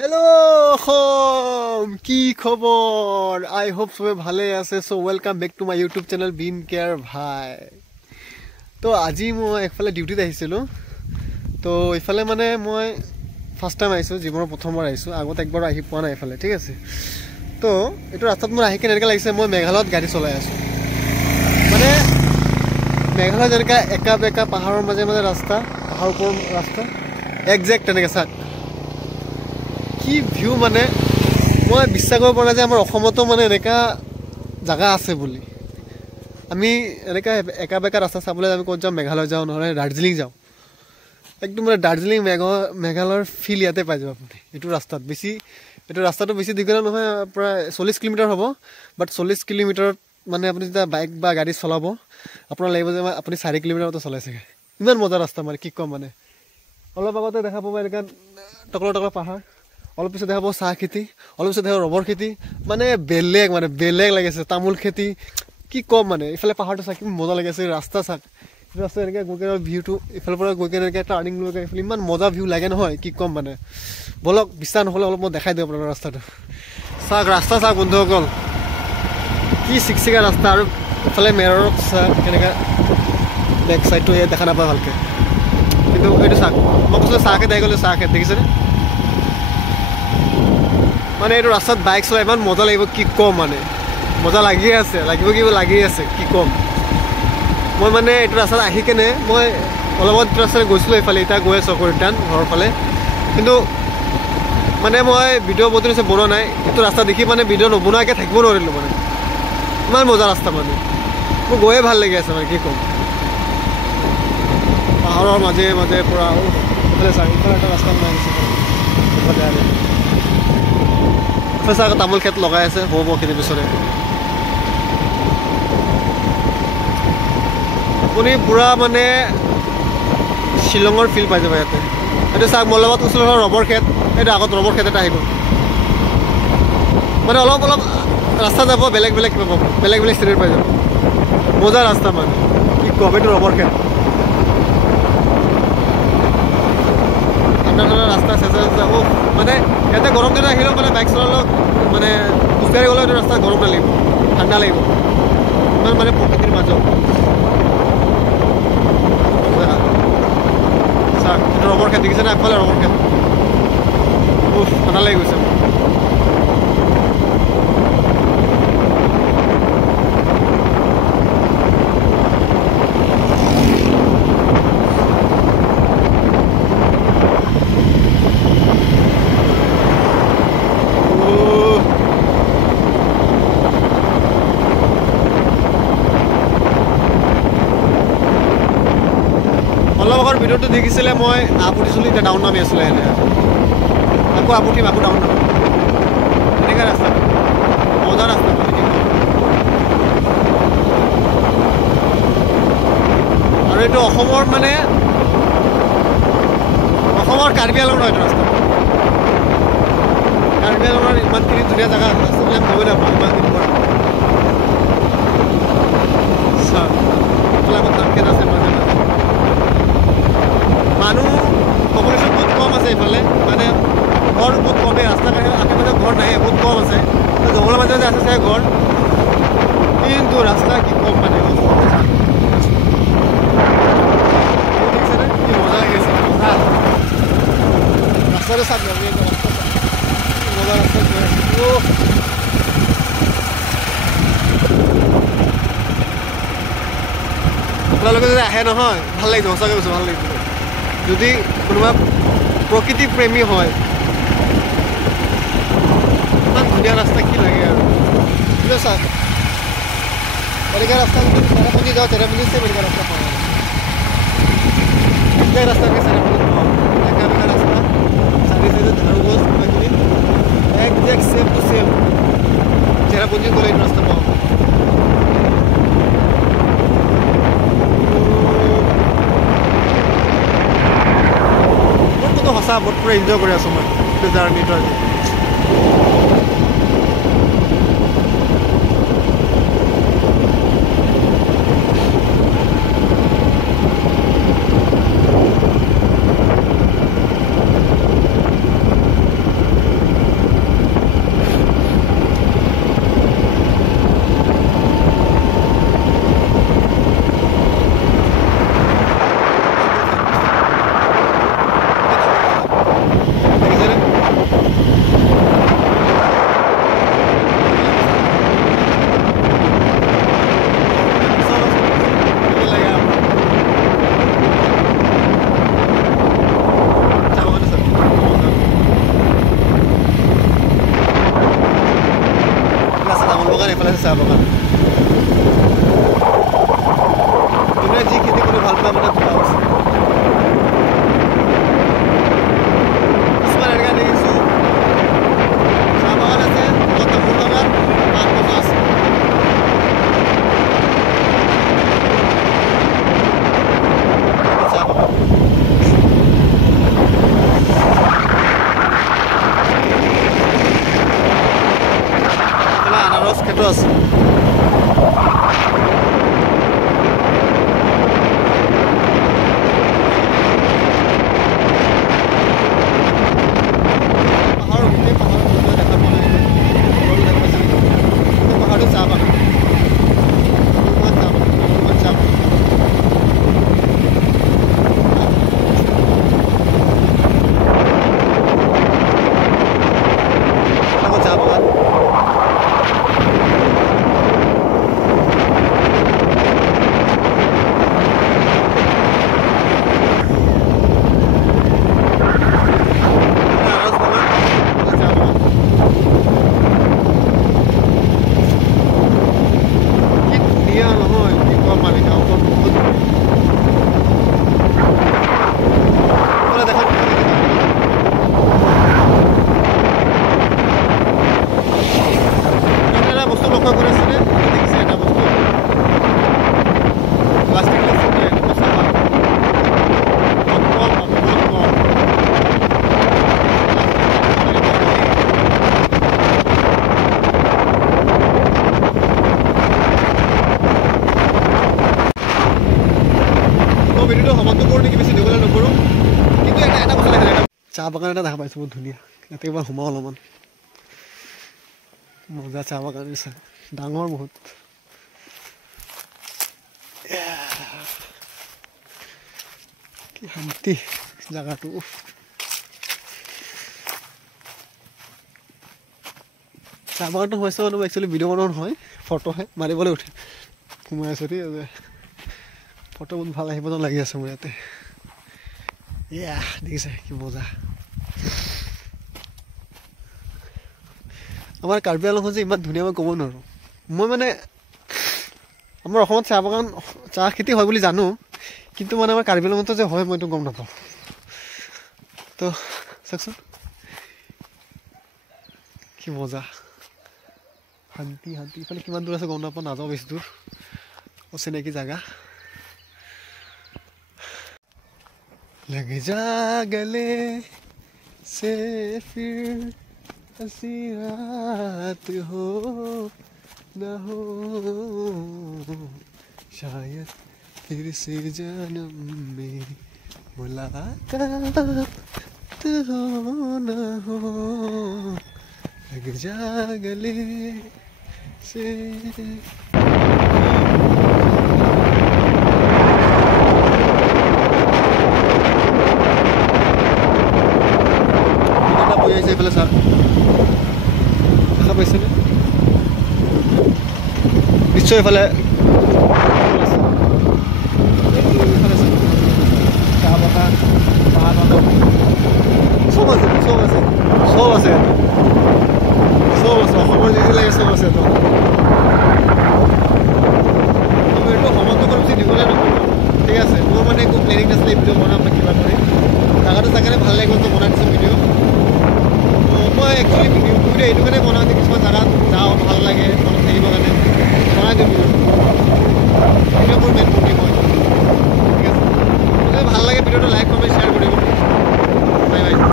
Hello, কি খবর? I hope সবাই ভালো আছে। So welcome back to my YouTube channel Bean Care ভাই। তো আজি মই একফালে ডিউটিত আহিছিলোঁ। তো ইফালে মানে মই ফাৰ্ষ্ট টাইম আহিছোঁ, জীৱনৰ প্ৰথমবাৰ আহিছোঁ। আগত একবাৰ আহি পোৱা নাই ইফালে, ঠিক আছে। তো এইটো ৰাস্তাত মোৰ আহি কেনে এনেকুৱা লাগিছে মই মেঘালয়ত গাড়ী চলাই আছোঁ। মানে মেঘালয় যেনেকুৱা একা বেকা পাহাৰৰ মাজে মাজে ৰাস্তা, পাহাৰৰ ওপৰৰ ৰাস্তা একজেক্ট তেনেকৈ চাওক কি ভিউ। মানে মই বিশ্বাস কৰিব পৰা নাই যে আমাৰ অসমতো মানে এনেকুৱা জেগা আছে বুলি। আমি এনেকুৱা একা বেকা ৰাস্তা চাবলৈ আমি ক'ত যাওঁ? মেঘালয় যাওঁ, নহ'লে দাৰ্জিলিং যাওঁ। একদম মানে দাৰ্জিলিং মেঘালয়ৰ ফিল ইয়াতে পাই যাব আপুনি। এইটো ৰাস্তাটো বেছি দীঘলীয়া নহয়, প্ৰায় 40 কিলোমিটাৰ হ'ব। বাট 40 কিলোমিটাৰত মানে আপুনি যেতিয়া বাইক বা গাড়ী চলাব আপোনাৰ লাগিব যে আপুনি 4 কিলোমিটাৰতো চলাইছেগৈ। ইমান মজা ৰাস্তা মানে কি ক'ম। মানে অলপ আগতে দেখা পাব এনেকুৱা টকলা টকলা পাহাৰ, অলপ পিছত দেখা পাব চাহ খেতি, অলপ পিছত দেখা পাব ৰবৰ খেতি। মানে বেলেগ লাগিছে। তামোল খেতি কি ক'ম। মানে ইফালে পাহাৰটো চাওক কি মজা লাগি আছে। ৰাস্তা চাওক, ৰাস্তা এনেকৈ গৈ কেনে ভিউটো ইফালৰ পৰা গৈ কেনে এনেকৈ টাৰ্ণিং লৈ এইফালে ইমান মজা ভিউ লাগে নহয়, কি ক'ম। মানে বলক, বিশ্বাস নহ'লে অলপ মই দেখাই দিওঁ আপোনালোকৰ ৰাস্তাটো। চাওক ৰাস্তা চাওক বন্ধুসকল, কি চিকচিকা ৰাস্তা। আৰু ইফালে মেৰত চাওক কেনেকৈ বেক চাইডটো দেখা নাপায় ভালকৈ, কিন্তু এইটো চাওক মই কৈছিলোঁ চাহ খেত আহি গ'লোঁ। চাহ খেত দেখিছেনে? মানে এইটো ৰাস্তাত বাইক চলাই ইমান মজা লাগিব কি ক'ম। মানে মজা লাগিয়ে আছে, লাগি আছে কি ক'ম। মই মানে এইটো ৰাস্তাত আহি কেনে মই অলপত ৰাস্তাত গৈছিলোঁ এইফালে, এতিয়া গৈ আছোঁ ৰিটাৰ্ণ ঘৰৰ ফালে। কিন্তু মানে মই ভিডিঅ' বহুত দিন বনোৱা নাই। এইটো ৰাস্তা দেখি মানে ভিডিঅ' নবনোৱাকৈ থাকিব নোৱাৰিলোঁ। মানে ইমান মজা ৰাস্তা, মানে মোৰ গৈয়ে ভাল লাগি আছে। মানে কি ক'ম, পাহাৰৰ মাজে মাজে পূৰা ইফালে চাওক, ইফালে এটা ৰাস্তা বনাই দিছে ইফালে। আৰু চাওক তামোল খেত লগাই আছে, হ'ব খেতিৰ পিছতে আপুনি পূৰা মানে শ্বিলঙৰ ফিল পাই যাব ইয়াতে। এইটো চাওক মোৰ লগত ওচৰত ৰবৰ খেত, এইটো আগত ৰবৰ খেত এটা আহিব। মানে অলপ ৰাস্তা যাব, বেলেগ চিনেৰি পাই যাব। মজা ৰাস্তা মানে কি ক'ম। এইটো ৰবৰ খেত, ঠাণ্ডা ৰাস্তা চেঁচা যাব। মানে ইয়াতে গৰম দিনত আহিলেও মানে বাইক চলালেও মানে খোজকাঢ়ি গ'লেও এইটো ৰাস্তা গৰম নালাগিব, ঠাণ্ডা লাগিব। ইমান মানে প্ৰকৃতিৰ মাজত চাওক এইটো ৰবৰ খেত দেখিছেনে? আগফালে ৰবৰ খেত, ঠাণ্ডা লাগি গৈছে। অলপ আগৰ ভিডিঅ'টো দেখিছিলে, মই আপ উঠিছিলোঁ, এতিয়া ডাউন নামি আছিলে। এনে আকৌ আপ উঠিম, আকৌ ডাউন নামিম, এনেকুৱা ৰাস্তা, মজা ৰাস্তা। আৰু এইটো অসমৰ মানে অসমৰ কাৰ্বি আংলঙৰ এইটো ৰাস্তা। কাৰ্বি আংলঙৰ ইমানখিনি ধুনীয়া জেগা ৰাস্তাবিলাক গৈ নাপাওঁ ইমান দিন পৰা। চাওক এইবিলাকত ধানখেত আছে, মাজে মাজে মানুহ পপুলেশ্যন বহুত কম আছে এইফালে। মানে ঘৰ বহুত কমেই, ৰাস্তাৰ আশে পাশে ঘৰ নাই, বহুত কম আছে। জংঘলৰ মাজে মাজে আছে চাগে ঘৰ, কিন্তু ৰাস্তা কি কম। মানে দেখিছেনে কি মজা লাগিছে। ৰাস্তাটো চাওক, মজা ৰাস্তা গৈ আছে। আপোনালোকে যদি আহে নহয়, ভাল লাগিব, সঁচাকৈ কৈছোঁ ভাল লাগিব। যদি কোনোবা প্ৰকৃতি প্ৰেমী হয়, ইমান ধুনীয়া ৰাস্তা কি লাগে আৰু। কিন্তু চাওক এনেকুৱা ৰাস্তা যদি চেৰাপুঞ্জি যাওঁ, চেৰাপুঞ্জি চেম এনেকুৱা ৰাস্তা পাওঁ। একদম ৰাস্তাকে চেৰাপুঞ্জিত পাওঁ, একা বেকা ৰাস্তা, চাৰি চাইডে ঝাৰু গছ কিবাকিবি, একজেক্ট চেম টু চেম চেৰাপুঞ্জিত গ'লে এইটো ৰাস্তা পাওঁ। সঁচা বহুত পূৰা এনজয় কৰি আছোঁ মই এইটো জাৰ্ণিটো আজি। এইফালে আছে চাহ বাগান যোনে যি খেতি কৰি ভাল পায় মানে দুটা আছে কিছুমান এনেকৈ দেখিছোঁ চাহ বাগান আছে তামোল বাগান পাণ গছো আছে চাহ বাগান আনাৰস খেতো আছে ভিডিঅ'টো সমাপ্ত কৰোঁ নেকি বেছি দীঘলীয়া নকৰোঁ কিন্তু এটা কথা দেখা যায় চাহ বাগান এটা দেখা পাইছোঁ বহুত ধুনীয়া ইয়াতে এবাৰ সোমাওঁ অলপমান মজা চাহ বাগান আছে ডাঙৰ বহুত কি শান্তি জেগাটো চাহ বাগানটো হৈছে মানে একচুৱেলি ভিডিঅ' বনোৱা নহয় ফটোহে মাৰিবলৈ উঠে সোমাই আছোঁ দেই ফটো বহুত ভাল আহিব যেন লাগি আছে মোৰ ইয়াতে দেখিছে কি মজা আমাৰ কাৰ্বি আংলংখন যে ইমান ধুনীয়া মই ক'ব নোৱাৰোঁ মই মানে আমাৰ অসমত চাহ বাগান চাহ খেতি হয় বুলি জানো কিন্তু মানে আমাৰ কাৰ্বি আংলঙতো যে হয় মইতো গম নাপাওঁ তো চাওকচোন কি মজা শান্তি শান্তি ইফালে কিমান দূৰ আছে গম নাপাওঁ নাযাওঁ বেছি দূৰ অচিনাকি জেগা लग जा गले से फिर हंसी रात हो न हो शायद फिर से जन्म में मुलाकात हो न हो लग जा गले से এইফালে চাহ দেখা পাইছেনে নিশ্চয় এইফালে চাহ বাগান